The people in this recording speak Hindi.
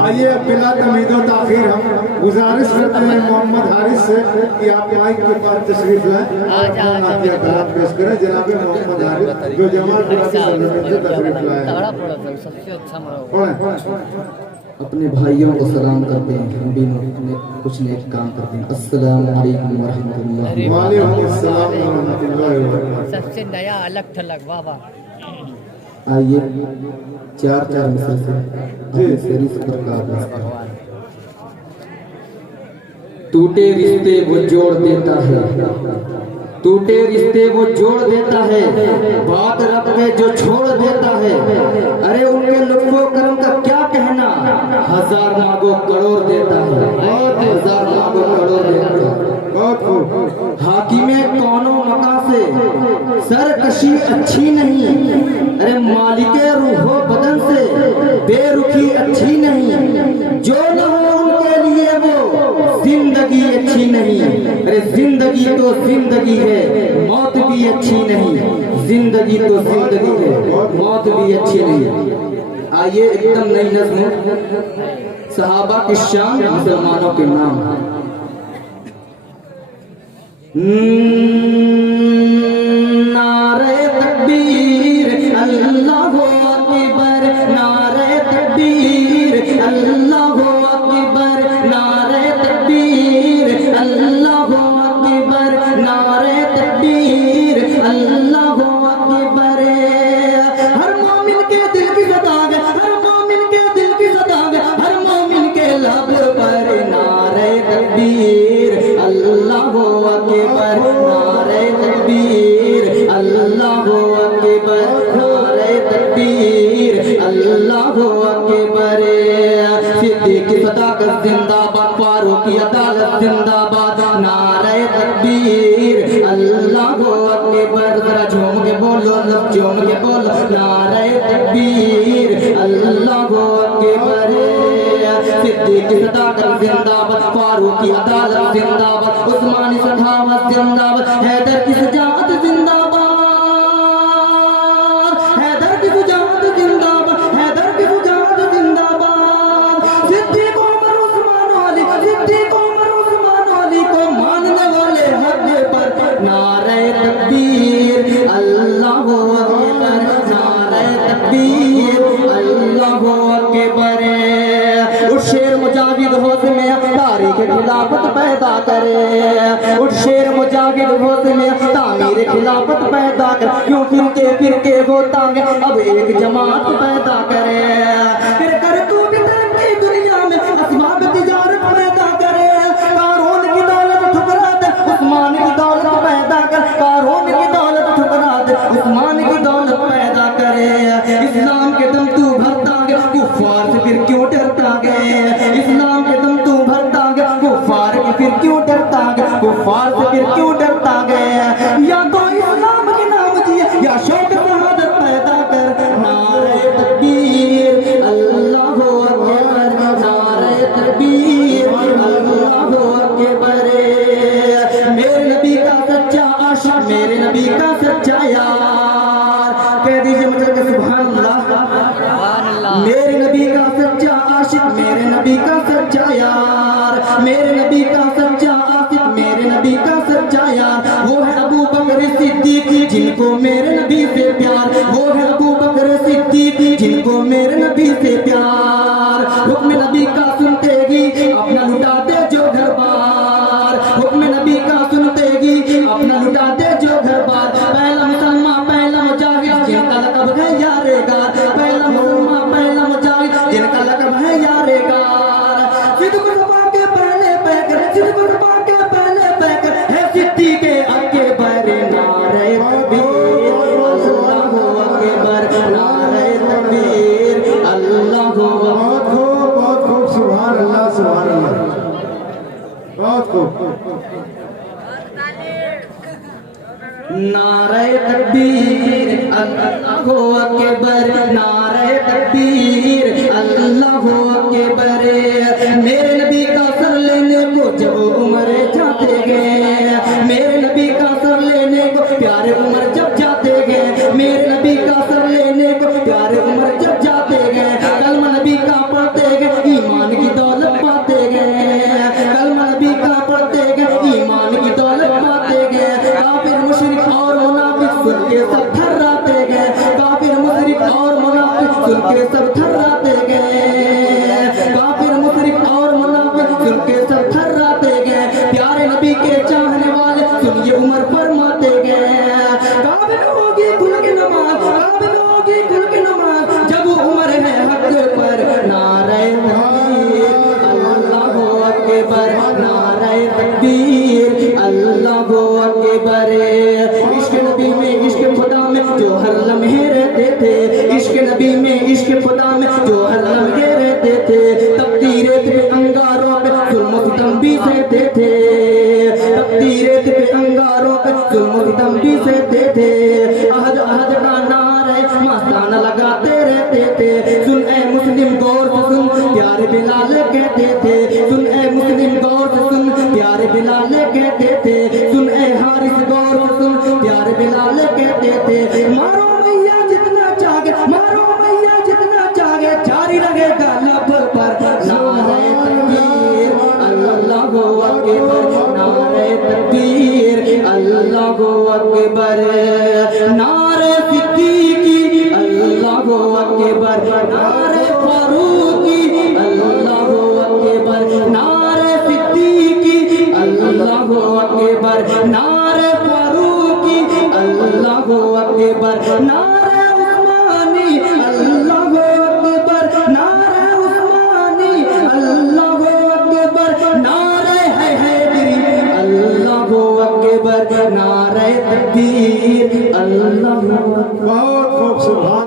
आइए बिला तमीदो ताखीर हम गुजारिश करते हैं मोहम्मद हारिस से कि आप माइक के पास तशरीफ लाएं नातिया कलाम पेश करें। जनाब मोहम्मद हारिस जो जमात से तशरीफ लाए अपने भाइयों को सलाम करते हैं, हम भी कुछ नेक काम करते हैं। अस्सलाम वालेकुम व रहमतुल्लाह। वालेकुम अस्सलाम व रहमतुल्लाह व बरकातहू। सबसे नया अलग थलग वाह वाह। आइए चार मिसर से अपने शेरी सफर का आगाज करें। टूटे रिश्ते वो जोड़ देता है, टूटे रिश्ते वो जोड़ देता है, बात रब पे जो छोड़ देता है। अरे उनके लुत्फो करम का क्या कहना, हजार मांगो करोड़ देता है, हजार मांगो करोड़ देता है। हाकिमे कौनो मका से सरकशी अच्छी नहीं, अरे मालिके रूहो बदन से बेरुखी अच्छी नहीं। जो न हो उनके लिए वो जिंदगी अच्छी नहीं। अरे जिंदगी तो जिंदगी है, मौत भी अच्छी नहीं। जिंदगी तो जिंदगी है, मौत भी अच्छी नहीं। आइए एकदम नई नज़्म, सहाबा की शान, मुसलमानों के नाम। नारे तकबीर अल्लाहु अकबर, नारे तकबीर अल्लाहु अकबर, नारे तकबीर अल्लाहु अकबर, नारे तकबीर अल्लाहु अकबर। हर मोमिन के दिल की सदा है, हर मोमिन के दिल की सदा है, हर मोमिन के लब पर नारे तकबीर अल्लाहु अकबर, नारे तकबीर अल्लाहु अकबर, नारे तकबीर अल्लाहु अकबर। सिद्दीक की सदाकत जिंदाबाद, फारूक की अदालत जिंदाबाद, नारे तकबीर अल्लाहु अकबर। जरा झूम के बोलो, लब झूम के बोलो, नारे तकबीर अल्लाहु अकबर। सिद्दीक की सदाकत जिंदाबाद, फारूक की अदालत जिंदाबाद, उस्मानी सखावत जिंदाबाद, हैदर की सजावत जिंदाबाद, हैदर की सजावत जिंदाबाद, हैदर की सजावत जिंदाबाद। सिद्दीक उमर उस्मान अली, सिद्दीक उमर उस्मान अली को मानने वाले हक पर नारे तकबीर अल्लाहु अकबर, नारे तकबीर अल्लाहु अकबर। उठ शेर मुजाहिद होश में तारीख खिलाफत पैदा करे, उठ शेर मुजाहिद होश में तामीर खिलाफत पैदा करे। क्यों फिरके वो तांगे अब एक जमात पैदा करे। फिर कर तू भी तरक्की दुनिया में असबाब तिजारत पैदा करे। कारून की दौलत ठुकरा दे, उस्मान की दौलत पैदा कर, कारून की दौलत ठुकरा दे, उस्मान की दौलत पैदा करे। इस्लाम के दम तू भरता गे, कुफ्फार से फिर क्यों डरता गे। इस्लाम के दम तू भरता गे, कुफ्फार से फिर क्यों डरता गे, कुफ्फार से फिर क्यों डरता गे। या तो इस्लाम के नाम दिए या शौक शहादत पैदा कर। नारे तकबीर अल्लाहु अकबर, नारे तकबीर अल्लाहु अकबर। मेरे नबी का सच्चा आशिक, मेरे नबी का सच्चा यार, कह दीजिए मतलब सुभान अल्लाह। मेरे नबी का सच्चा आशिक, मेरे नबी का सच्चा यार, मेरे नबी का सच्चा आशिक, मेरे नबी का सच्चा यार। वो है अबू बकर सिद्दीक जिनको मेरे नबी से प्यार, वो है अबू बकर सिद्दीक जिनको मेरे नबी से प्यार। हुक्म नबी का सुनते ही अपना लुटाते जो घर बार, हुक्म नबी का सुनते ही अपना लुटाते जो घर बार। पहला मुसलमान पहला मुजाहिद जिनका लक़ब है यारेगार, पहला मुसलमान पहला मुजाहिद जिनका लक़ब है यारेगार। सिद्दीक के पहले पैकर, सिद्दीक के पहले पैकर है सिद्दीक के आगे बड़े। नारे तकबीर अल्लाहु अकबर, नारे तकबीर अल्लाहु अकबर। बहुत खूब सुभान अल्लाह, सुभान अल्लाह, बहुत खूब। नारे तकबीर अल्लाहु अकबर, नारे तकबीर अल्लाहु अकबर। मेरे नबी का सर लेने को जब उमर जाते गए, मेरे नबी का सर लेने को प्यारे उमर जब जाते गए, मेरे नबी का सर लेने को प्यारे उमर जब जाते गए, कलमा नबी का पढ़ते गए, ईमान की दौलत पाते गए, कलमा नबी का पढ़ते गए, ईमान की दौलत पाते गए। काफिर मुशरिक और मुनाफिक सुन के सब थर्राते गए, काफिर मुशरिक और मुनाफिक सुन के सब थर्राते गए, काफिर मुशरिक और मुनाफिक सुन के सब थर्राते गए। प्यारे नबी के चाहने वाले सुनिए उमर फरमाते गए, काबिल होगी खुल के नमाज, काबिल होगी खुल के नमाज, जब उमर है हक पर। नारे तकबीर अल्लाहु अकबर, नारे तकबीर अल्लाहु अकबर। इश्क नबी में इश्क खुदा में जो हर लम्हे रहते थे, इश्क नबी में इश्क खुदा में जो हर लम्हे रहते थे, तपती रेत पे अंगारों पे जुल्म सितम भी सहते थे, तपती रेत पे अंगारों पे जुल्म सितम भी सहते थे। अहद अहद का नारे मस्ताना लगाते रहते थे। सुन ए मुस्लिम गौर से सुन, प्यारे बिलाल कहते थे, सुन ए मुस्लिम गौर से सुन, प्यारे बिलाल कहते थे, सुन ए हारिस गौर से सुन, प्यारे बिलाल कहते थे। मारो मैया जितना चाहे, मारो मैया जितना चाहे, जारी रहेगा लब पर। नारे तकबीर अल्लाहु अकबर, नारे तकबीर अल्लाहु अकबर, नारे सिद्दीकी अल्लाहु अकबर, नारे फारूकी अल्लाहु अकबर, नारे सिद्दीकी अल्लाहु अकबर, नारे फारूकी अल्लाहु अकबर, नारे उस्मानी अल्लाहु अकबर, नारे उस्मानी अल्लाहु अकबर, नारे हैदरी अल्लाहु अकबर, नारे तकबीर अल्लाहु अकबर। बहुत खूब सुभान